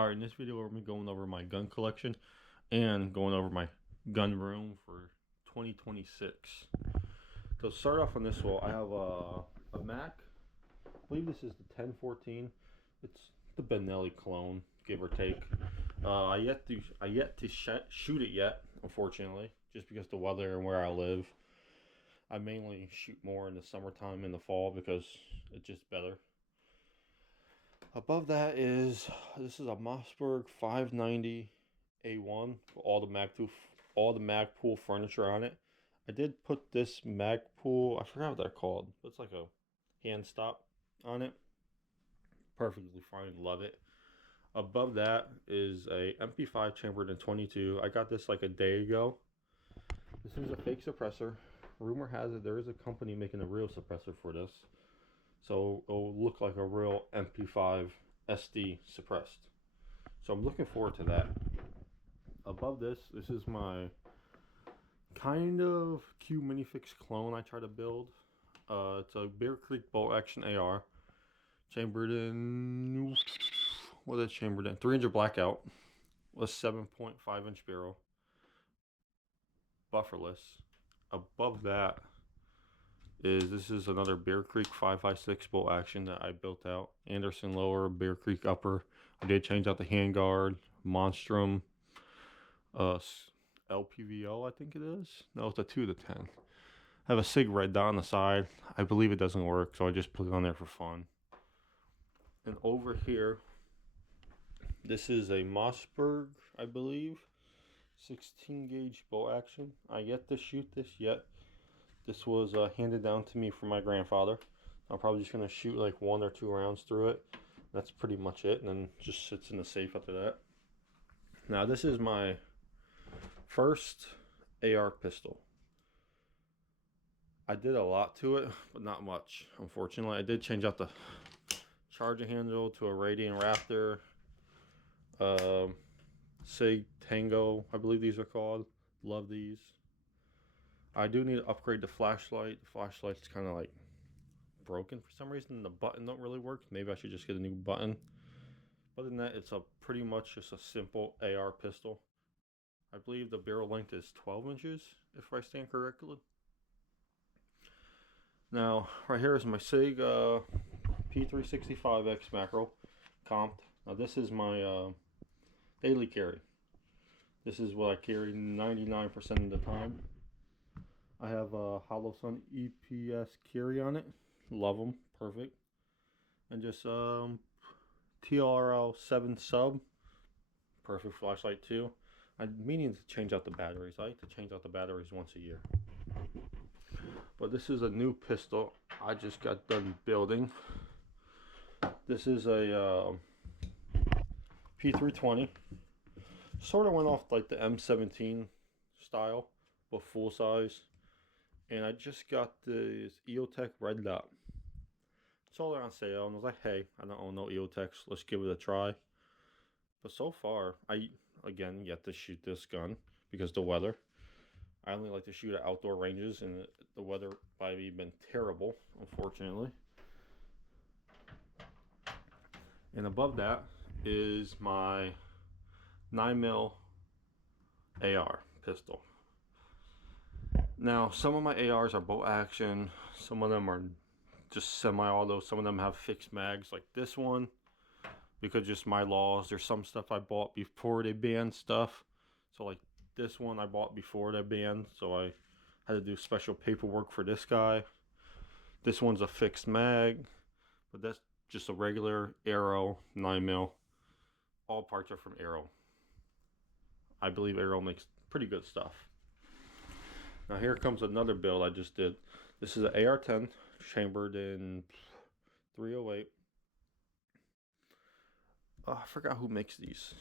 Alright, in this video we're going to be going over my gun collection and going over my gun room for 2026. To start off on this wall, I have a Mac. I believe this is the 1014. It's the Benelli clone, give or take. I yet to shoot it yet, unfortunately, just because the weather and where I live. I mainly shoot more in the summertime and the fall because it's just better. Above that is, this is a Mossberg 590 A1 with all the Magpul furniture on it. I did put this Magpul, I forgot what they're called, but it's like a hand stop on it. Perfectly fine, love it. Above that is a MP5 chambered in 22. I got this like a day ago. This is a fake suppressor. Rumor has it there is a company making a real suppressor for this, so it'll look like a real MP5 SD suppressed. So I'm looking forward to that. Above this is my kind of Q Minifix clone I try to build. It's a Bear Creek bolt action AR, chambered in, what is it chambered in? 300 blackout with 7.5 inch barrel, bufferless. Above that this is another Bear Creek 5.56 bolt action that I built out. Anderson lower, Bear Creek upper. I did change out the handguard, Monstrum, LPVO I think it is. No, it's a 2 to 10. I have a SIG red dot on the side. I believe it doesn't work, so I just put it on there for fun. And over here, this is a Mossberg, I believe, 16 gauge bolt action. I yet to shoot this yet. This was handed down to me from my grandfather. I'm probably just going to shoot like 1 or 2 rounds through it. That's pretty much it, and then just sits in the safe after that. Now this is my first AR pistol. I did a lot to it, but not much, unfortunately. I did change out the charging handle to a Radiant Raptor. SIG Tango, I believe these are called. Love these. I do need to upgrade the flashlight. The flashlight's kind of like broken for some reason. The button don't really work. Maybe I should just get a new button. Other than that, it's a pretty much just a simple AR pistol. I believe the barrel length is 12 inches, if I stand correctly. Now, right here is my SIG P365X macro comped. Now this is my daily carry. This is what I carry 99% of the time. I have a Hollow Sun EPS carry on it. Love them. Perfect. And just TRL 7 sub. Perfect flashlight too. I'm meaning to change out the batteries. I like to change out the batteries once a year. But this is a new pistol I just got done building. This is a P320. Sort of went off like the M17 style, but full size. And I just got this EOTech red dot. Saw it on sale and I was like, hey, I don't own no EOTechs, let's give it a try. But so far, I again yet to shoot this gun because the weather. I only like to shoot at outdoor ranges, and the weather might have been terrible, unfortunately. And above that is my 9mm AR pistol. Now, some of my ARs are bolt action, some of them are just semi-auto, some of them have fixed mags like this one, because just my laws. There's some stuff I bought before they banned stuff. So like this one I bought before they banned, so I had to do special paperwork for this guy. This one's a fixed mag, but that's just a regular Arrow 9mm. All parts are from Arrow. I believe Arrow makes pretty good stuff. Now here comes another build I just did. This is an AR-10 chambered in 308. Oh, I forgot who makes these.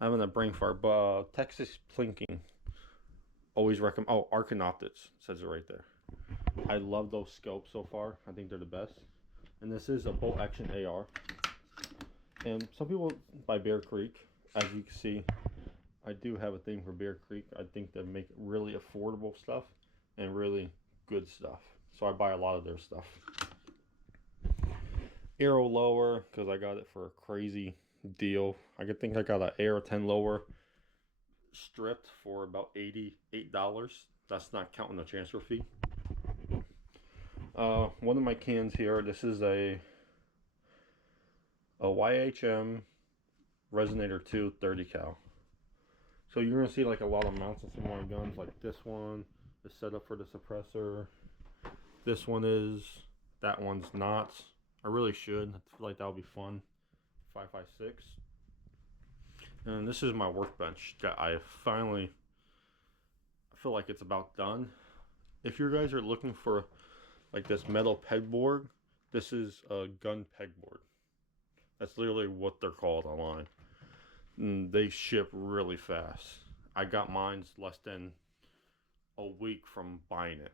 I'm in a brain fart, but Texas Plinking. Always recommend. Oh, Arcanoptics says it right there. I love those scopes so far. I think they're the best. And this is a bolt action AR. And some people buy Bear Creek. As you can see, I do have a thing for Bear Creek. I think they make really affordable stuff and really good stuff. So I buy a lot of their stuff. Arrow lower because I got it for a crazy deal. I think I got an AR-10 lower stripped for about $88. That's not counting the transfer fee. One of my cans here, this is a YHM Resonator 2 30 cal. So you're gonna see like a lot of mounts of some more guns, like this one is set up for the suppressor. This one is, that one's not. I really should. I feel like that would be fun. 5.56. And this is my workbench that I finally feel like it's about done. If you guys are looking for like this metal pegboard, this is a gun pegboard. That's literally what they're called online. And they ship really fast. I got mine less than a week from buying it.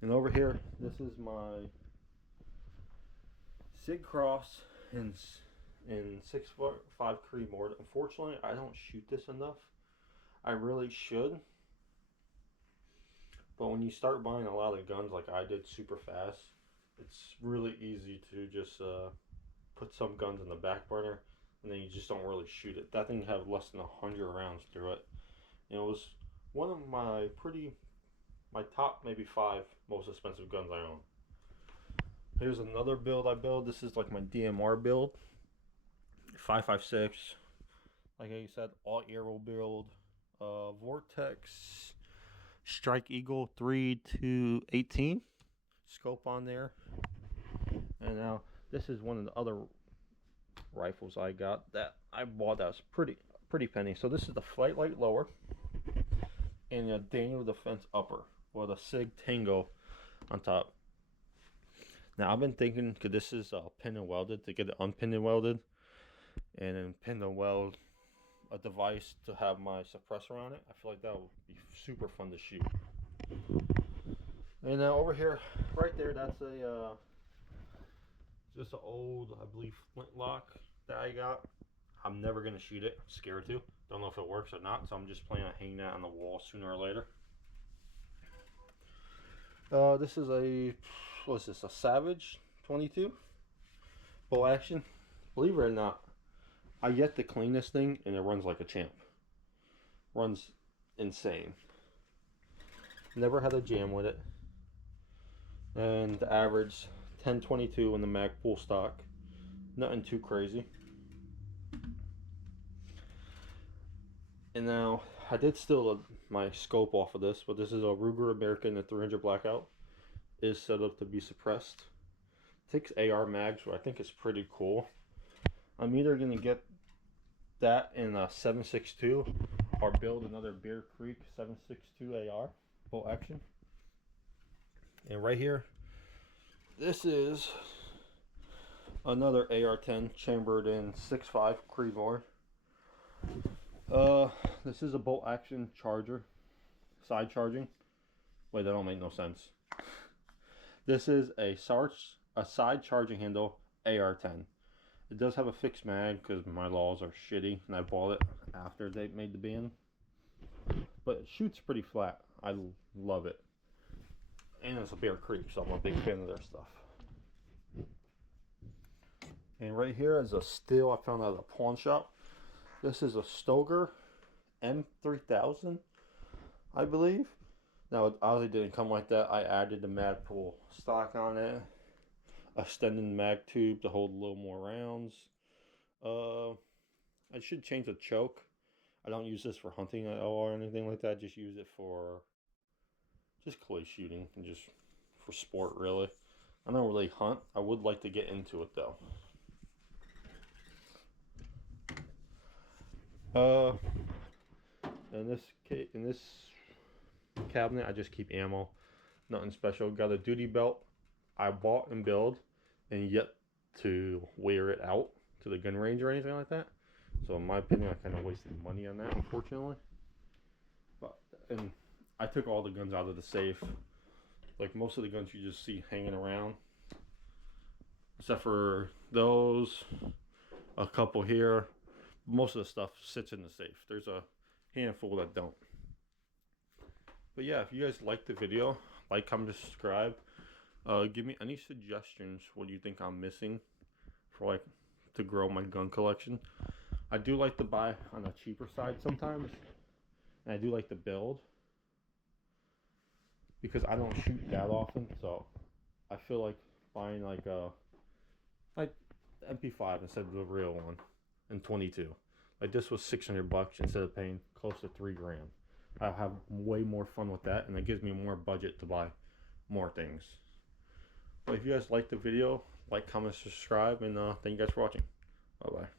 And over here, this is my Sig Cross in 6.5 Creedmoor. Unfortunately, I don't shoot this enough. I really should. But when you start buying a lot of guns like I did super fast, it's really easy to just put some guns in the back burner and then you just don't really shoot it. That thing had less than 100 rounds through it. And it was one of my top maybe 5 most expensive guns I own. Here's another build I built. This is like my DMR build. 5.56. Like I said, all aero build. Vortex Strike Eagle 3-18 scope on there. And now this is one of the other rifles I got that I bought that was pretty penny. So this is the Flight Light lower and a Daniel Defense upper with a Sig Tango on top. Now I've been thinking, because this is pin and welded, to get it unpinned and welded and then pin and weld a device to have my suppressor on it. I feel like that would be super fun to shoot. And now over here, right there, that's a just an old, I believe, flintlock that I got. I'm never gonna shoot it. I'm scared to. Don't know if it works or not, so I'm just planning on hanging that on the wall sooner or later. This is a, what is this? A Savage 22 bolt action. Believe it or not, I yet to clean this thing, and it runs like a champ. Runs insane. Never had a jam with it. And the average 1022 in the Magpul stock. Nothing too crazy. And now I did steal my scope off of this, but this is a Ruger American at 300 Blackout. It is set up to be suppressed. Takes AR mags, which I think is pretty cool. I'm either gonna get that in a 7.62 or build another Bear Creek 7.62 AR bolt action. And right here, this is another AR-10 chambered in 6.5 Creedmoor. This is a bolt action charger, side charging. Wait, that don't make no sense. This is a side charging handle AR-10. It does have a fixed mag because my laws are shitty and I bought it after they made the ban. But it shoots pretty flat. I love it. And it's a Bear Creek, so I'm a big fan of their stuff. And right here is a steel I found at a pawn shop. This is a Stoeger M3000, I believe. Now it obviously didn't come like that. I added the Magpul stock on it. Extended mag tube to hold a little more rounds. I should change the choke. I don't use this for hunting or anything like that. Just use it for just clay shooting and just for sport, really. I don't really hunt. I would like to get into it though. In this cabinet, I just keep ammo. Nothing special. Got a duty belt I bought and built, and yet to wear it out to the gun range or anything like that. So in my opinion, I kind of wasted money on that, unfortunately. And I took all the guns out of the safe. Like most of the guns you just see hanging around, except for those, a couple here. Most of the stuff sits in the safe. There's a handful that don't. But yeah, if you guys like the video, like, comment, subscribe. Give me any suggestions what you think I'm missing for like to grow my gun collection. I do like to buy on the cheaper side sometimes, and I do like to build because I don't shoot that often, so I feel like buying like MP5 instead of the real one and 22. Like this was $600 instead of paying close to $3 grand. I have way more fun with that, and it gives me more budget to buy more things. But if you guys like the video, like, comment, subscribe, and thank you guys for watching. Bye bye.